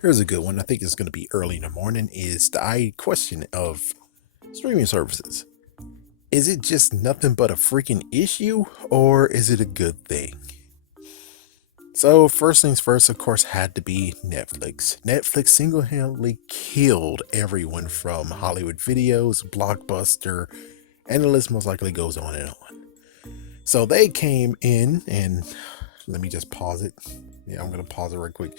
Here's a good one. I think it's going to be early in the morning. Is the I question of streaming services? Is it just nothing but a freaking issue, or is it a good thing? So first things first, of course, had to be Netflix. Netflix single-handedly killed everyone from Hollywood Videos, Blockbuster, and the list most likely goes on and on. So they came in and let me just pause it. Yeah, I'm gonna pause it real quick.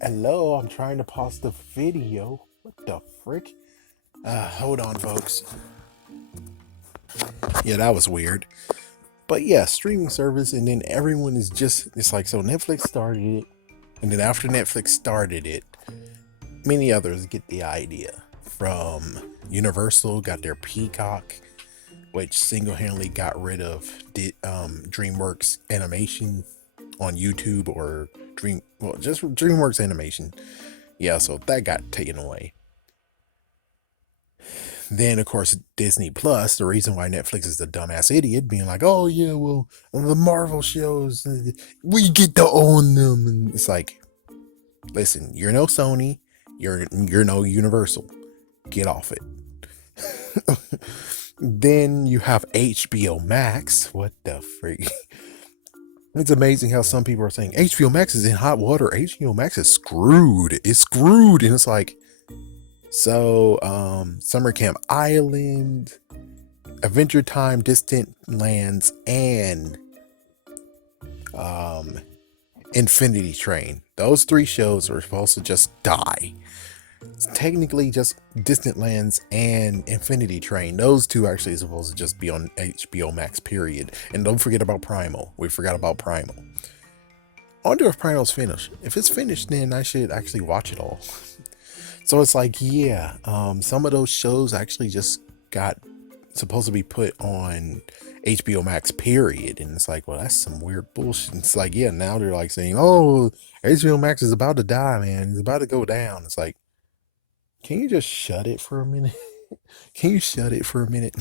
Hello, I'm trying to pause the video. What the frick? Hold on, folks. Yeah, that was weird. But yeah, streaming service, and then everyone is just, it's like, so Netflix started it, and then after Netflix started it, many others get the idea. From Universal, got their Peacock, which single handedly got rid of DreamWorks animation on YouTube or just DreamWorks animation. Yeah, so that got taken away. Then, of course, Disney Plus, the reason why Netflix is the dumbass idiot, being like, oh, yeah, well, the Marvel shows, we get to own them. And it's like, listen, you're no Sony, you're no Universal. Get off it. Then you have HBO Max. What the freak? It's amazing how some people are saying HBO Max is in hot water. HBO Max is screwed. It's screwed. And it's like, so, Summer Camp Island, Adventure Time, Distant Lands, and um, Infinity Train. Those three shows are supposed to just die. It's technically just Distant Lands and Infinity Train. Those two actually are supposed to just be on HBO Max, period. And don't forget about Primal. We forgot about Primal. I wonder if Primal's finished. If it's finished, then I should actually watch it all. So it's like, yeah, some of those shows actually just got supposed to be put on HBO Max, period. And it's like, well, that's some weird bullshit. It's like, yeah, now they're like saying, oh, HBO Max is about to die, man. It's about to go down. It's like, can you just shut it for a minute? Can you shut it for a minute?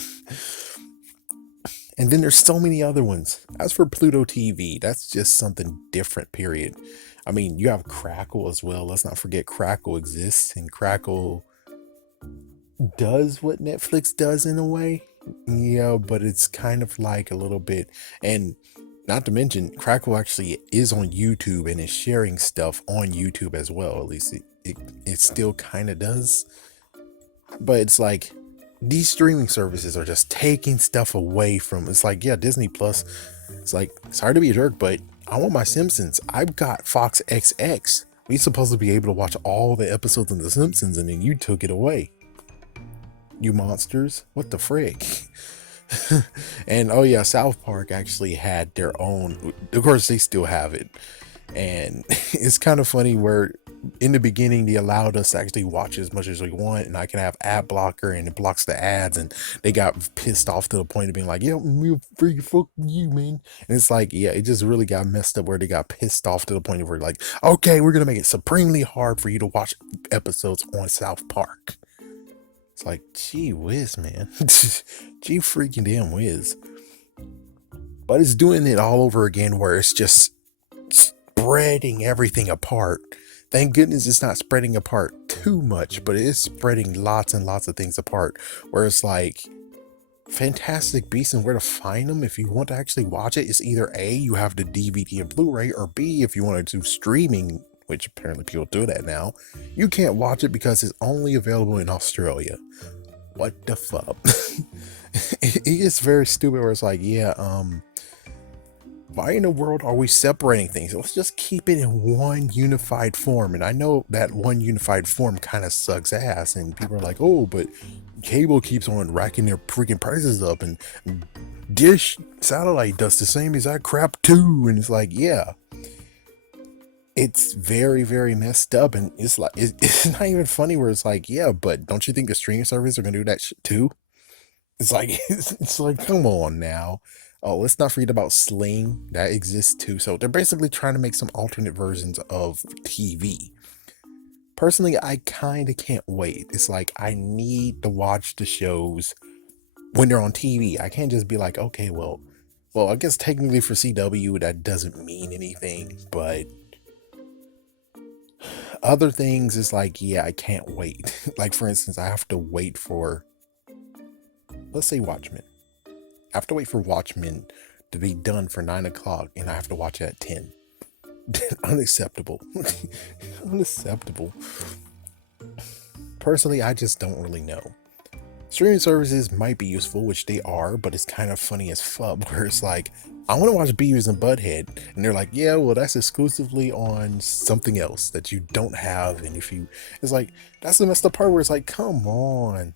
And then there's so many other ones. As for Pluto TV, that's just something different, period. I mean, you have Crackle as well. Let's not forget Crackle exists, and Crackle does what Netflix does in a way. Yeah, but it's kind of like a little bit, and not to mention, Crackle actually is on YouTube and is sharing stuff on YouTube as well. At least it still kind of does. But it's like these streaming services are just taking stuff away from. It's like, yeah, Disney Plus. It's like, sorry to be a jerk, but I want my Simpsons. I've got Fox XX. We supposed to be able to watch all the episodes of The Simpsons, and then you took it away. You monsters! What the frick? And oh yeah, South Park actually had their own. Of course, they still have it, and it's kind of funny where in the beginning they allowed us to actually watch as much as we want, and I can have ad blocker and it blocks the ads, and they got pissed off to the point of being like, yeah, we'll freaking fuck you, man. And it's like, yeah, it just really got messed up where they got pissed off to the point of where like, okay, we're gonna make it supremely hard for you to watch episodes on South Park. It's like, gee whiz, man. Gee freaking damn whiz. But it's doing it all over again where it's just spreading everything apart. Thank goodness it's not spreading apart too much, but it is spreading lots and lots of things apart. Where it's like, Fantastic Beasts and where to find them if you want to actually watch it is either A, you have the DVD and Blu-ray, or B, if you want to do streaming, which apparently people do that now, you can't watch it because it's only available in Australia. What the fuck? It is very stupid where it's like, yeah, why in the world are we separating things? Let's just keep it in one unified form. And I know that one unified form kind of sucks ass, and people are like, oh, but cable keeps on racking their freaking prices up, and Dish Satellite does the same exact crap too. And it's like, yeah, it's very, very messed up. And it's like, it's not even funny where it's like, yeah, but don't you think the streaming service are gonna do that shit too? It's like, it's like, come on now. Oh, let's not forget about Sling. That exists too. So they're basically trying to make some alternate versions of TV. Personally, I kind of can't wait. It's like, I need to watch the shows when they're on TV. I can't just be like, okay, well, I guess technically for CW, that doesn't mean anything, but Other things is like, yeah, I can't wait. Like, for instance, I have to wait for, let's say, Watchmen. I have to wait for Watchmen to be done for 9 o'clock, and I have to watch it at 10. Unacceptable. Unacceptable. Personally, I just don't really know. Streaming services might be useful, which they are, but it's kind of funny as fuck, where it's like, I want to watch Beavis and Butthead, and they're like, yeah, well, that's exclusively on something else that you don't have, and if you, it's like, that's the messed up part where it's like, come on.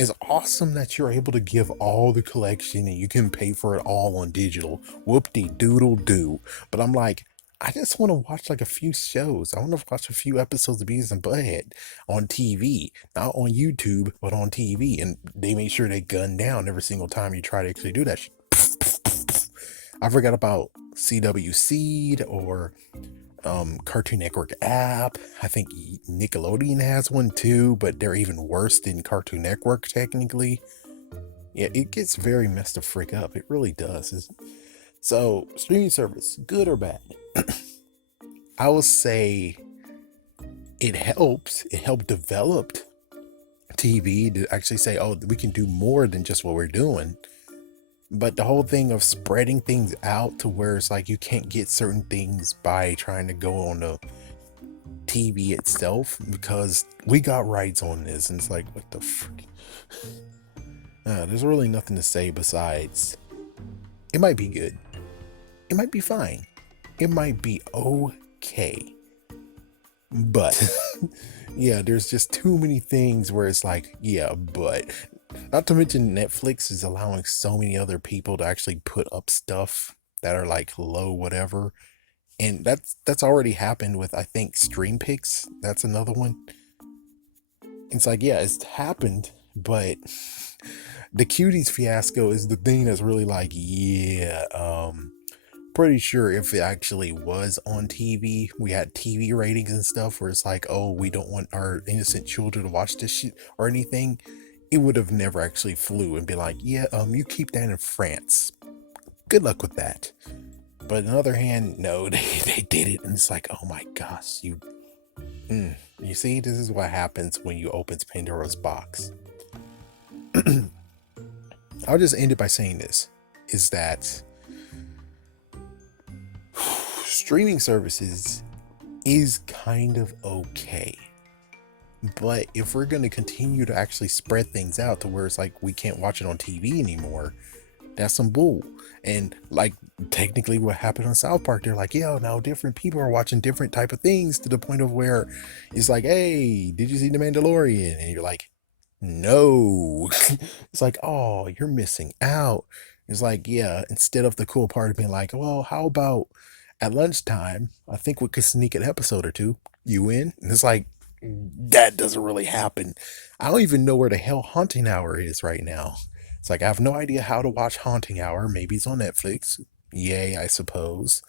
It's awesome that you're able to give all the collection and you can pay for it all on digital. Whoop-de-doodle-doo. But I'm like, I just want to watch like a few shows. I want to watch a few episodes of Beavis and Butthead on TV, not on YouTube, but on TV. And they make sure they gun down every single time you try to actually do that. I forgot about CW Seed or Cartoon Network app. I think Nickelodeon has one too, but they're even worse than Cartoon Network technically. Yeah, it gets very messed the frick up. It really does. So, streaming service, good or bad? I will say it helps. It helped develop TV to actually say, oh, we can do more than just what we're doing. But the whole thing of spreading things out to where it's like you can't get certain things by trying to go on the TV itself, because we got rights on this, and it's like, what the frick? There's really nothing to say besides it might be good. It might be fine. It might be okay. But yeah, there's just too many things where it's like, yeah, but not to mention Netflix is allowing so many other people to actually put up stuff that are like low whatever. And that's already happened with, I think, Stream Picks. That's another one. It's like, yeah, it's happened, but the cuties fiasco is the thing that's really like, yeah, pretty sure if it actually was on TV, we had TV ratings and stuff where it's like, oh, we don't want our innocent children to watch this shit or anything, it would have never actually flew and be like, yeah, you keep that in France. Good luck with that. But on the other hand, no, they did it, and it's like, oh my gosh, you see, this is what happens when you open Pandora's box. I'll just end it by saying this, is that streaming services is kind of okay. But if we're going to continue to actually spread things out to where it's like we can't watch it on TV anymore, that's some bull. And like technically what happened on South Park, they're like, yo, now different people are watching different type of things to the point of where it's like, hey, did you see The Mandalorian? And you're like, no. It's like, oh, you're missing out. It's like, yeah, instead of the cool part of being like, well, how about at lunchtime, I think we could sneak an episode or two. You in? And it's like, that doesn't really happen. I don't even know where the hell Haunting Hour is right now. It's like, I have no idea how to watch Haunting Hour. Maybe it's on Netflix. Yay, I suppose.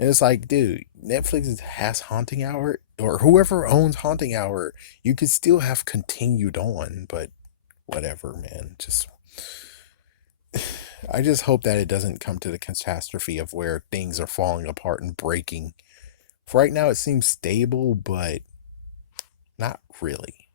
And it's like, dude, Netflix has Haunting Hour, or whoever owns Haunting Hour, you could still have continued on, but whatever, man. Just, I just hope that it doesn't come to the catastrophe of where things are falling apart and breaking. For right now, it seems stable, but not really.